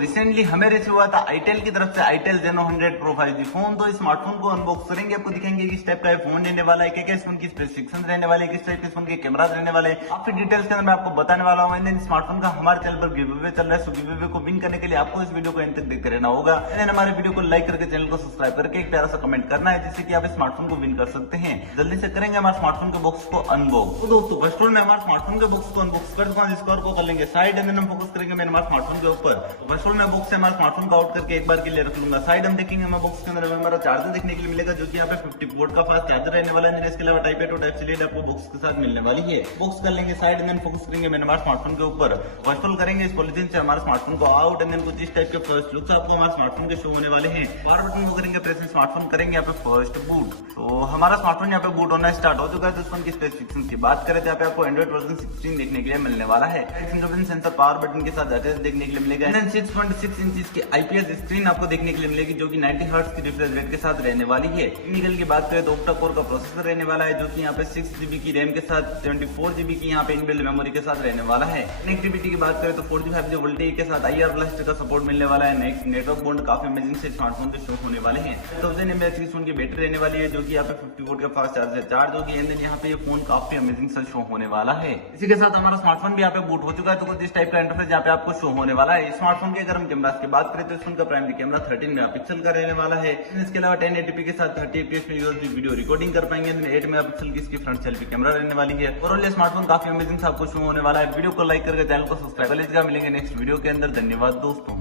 Recently हमें receive हुआ था आईटेल की तरफ से itel Zeno 100 Pro 5G phone. तो इस स्मार्टफोन को अनबॉक्स करेंगे, आपको दिखाएंगे किस टाइप का फोन रहने वाला है, क्या फोन की स्पेसिफिकेशन रहने वाले, किस टाइप के फोन के कैमरा रहने वाले, काफी डिटेल्स के अंदर मैं आपको बताने वाला हूँ। स्मार्टफोन का हमारे चैनल पर गिव अवे चल रहा है, सो गिव अवे को विन करने के लिए आपको इस वीडियो को एंड तक देखते रहना होगा। हमारे वीडियो को लाइक करके चैनल को सब्सक्राइब करके एक प्यारा सा कमेंट करना है, जिससे कि आप स्मार्टफोन को विन कर सकते हैं। जल्दी से करेंगे हमारे स्मार्टफोन के बॉक्स को अनबॉक्स। तो दोस्तों फर्स्ट ऑफ ऑल मैं हमारे स्मार्टफोन के बॉक्स को अनबॉक्स कर दूंगा, जिसको को कर लेंगे साइड एंड हम फोकस करेंगे मेरे हमारे स्मार्टफोन के ऊपर। फर्स्ट ऑफ ऑल मैं बॉक्स से हमारे स्मार्टफोन को आउट करके एक बार के लिए रख लूंगा। साइड हम देखेंगे हमारे बॉक्स के अंदर हमारा चार्जर देखने के लिए मिलेगा, जो कि यहाँ पे 50 वोल्ट का फास्ट चार्जर रहने वाला है। इसके अलावा type A to type C lead आपको बॉक्स के साथ मिलने वाली है। बॉक्स कर लेंगे साइड एंड फोकस करेंगे मेरे हमारे स्मार्टफोन के ऊपर। फर्स्ट ऑफ ऑल करेंगे इस पॉलिथीन से हमारे स्मार्टफोन को आउट एंड कुछ इस टाइप के फर्स्ट लुक्स आपको हमारे स्मार्टफोन के शो होने वाले हैं। पावर बटन को करेंगे प्रेस, स्मार्टफोन करेंगे यहाँ पे फर्स्ट बूट। तो हमारा स्मार्टफोन यहाँ पे बूट होना स्टार्ट हो चुका है। तो फोन की स्पेसिफिकेशन की बात करें तो यहाँ पे आपको एंड्रॉइड वर्जन 16 देखने के लिए मिलने वाला है। फिंगरप्रिंट सेंसर पावर बटन के साथ अटैच देखने के लिए मिलेगा। 6.6 इंच की IPS स्क्रीन आपको देखने के लिए मिलेगी, जो कि 90 हर्ट्ज की रिफ्रेश रेट के साथ रहने वाली है। टेक्निकल की बात करें तो ऑक्टा कोर का प्रोसेसर रहने वाला है, जो कि यहाँ पे 6GB की रैम के साथ 74GB की यहाँ पे इनबिल्ट मेमोरी के साथ रहने वाला है। कनेक्टिविटी की बात करें तो 4G 5G वोल्टेज के साथ IR ब्लास्ट का सपोर्ट मिलने वाला है। नेटवर्क बॉन्ड काफी अमेजिंग से स्मार्टफोन के शो होने वाले हैं। 1000 mAh की फोन की बैटरी रहने वाली है, जो कि यहाँ पे 50 वोल्ट का फास्ट चार्जर चार्ज होगी। एंड यहाँ पे ये फोन काफी अमेजिंग से शो होने वाला है। इसी के साथ हमारा स्मार्टफोन भी यहाँ पे बूट हो चुका है। तो कुछ इस टाइप का इंटरफेस यहाँ पे आपको शो होने वाला है। स्मार्टफोन की अगर हम कैमरा की बात करें तो इस फोन का प्राइमरी कैमरा 13 मेगापिक्सल का रहने वाला है। इसके अलावा 1080p के साथ 30 fps में यूएसबी वीडियो रिकॉर्डिंग कर पाएंगे। 8 मेगापिक्सल की इसकी फ्रंट सेल्फी कैमरा रहने वाली है। ओवरऑल ये स्मार्टफोन काफी अमेजिंग से आपको शो होने वाला है। वीडियो को लाइक करके चैनल को सब्सक्राइब कर लीजिएगा। मिलेंगे नेक्स्ट वीडियो के अंदर। धन्यवाद दोस्तों।